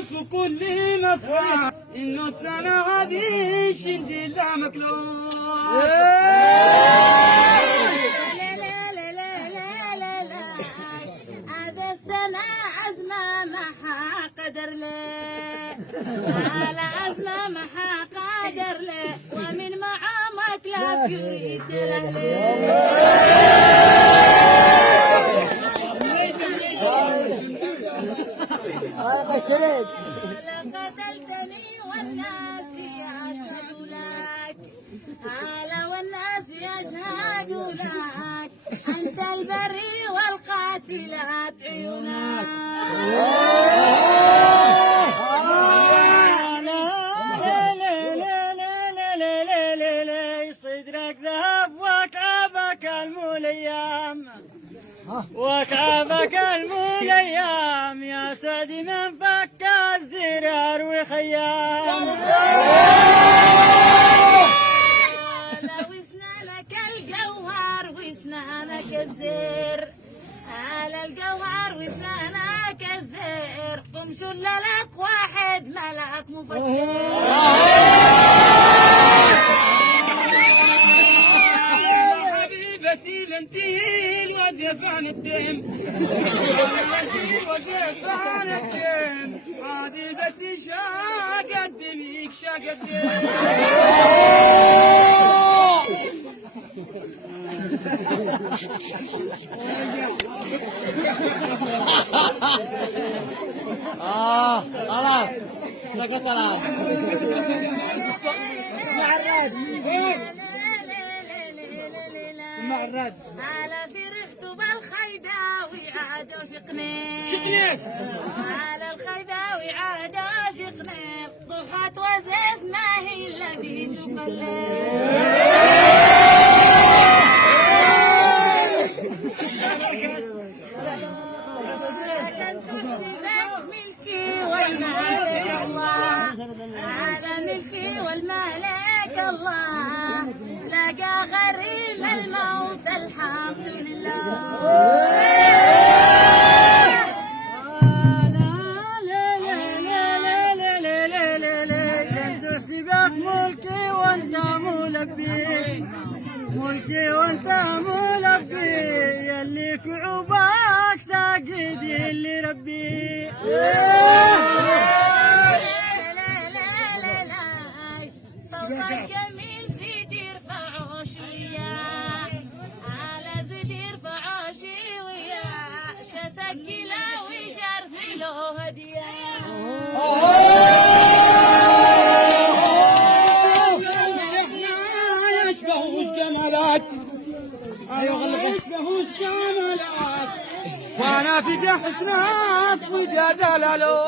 في كل مصرع إنه السنة هذه شد الله مكلوف. هذا السنة أزمة محا قدر لي، على أزمة محا قدر لي، ومن معامك لا يريد له. قتلتني والناس يشهدوا لك، هلا والناس يشهدوا لك، أنت البري والقاتلات عيونك. صدرك ذهب وكعبك المليام، وكعبك المليام يا سيدي من فك الزرار وخيام. لو اسنانك الجوهر واسنانك الزر، على الجوهر واسنانك الزر، قم شل لك واحد ملك مفسر. عن الدم عن الدم حبيبتي شاق الدميك شاق الدم. خلاص سكت الآن. مع الراد على فرحت بالخيباوي عادوا شقنيف، شقنيف على الخيباوي عادوا شقنيف، ضحت وزيف ما هي الذي تكلف. ملكي والمالك الله، على ملكي والمالك الله، لقى غريم الموت الحمد لله. ملكي وانت ملبي، ملكي وانت ملبي، يلي كعوبك ساقدي اللي ربي. صوتك جميل زيد يرفعه شوية، على زيد يرفعه شوية، شسكله وشرفي له هدية. يشبهوش جمالات وانا في حسنات ودا دلالو.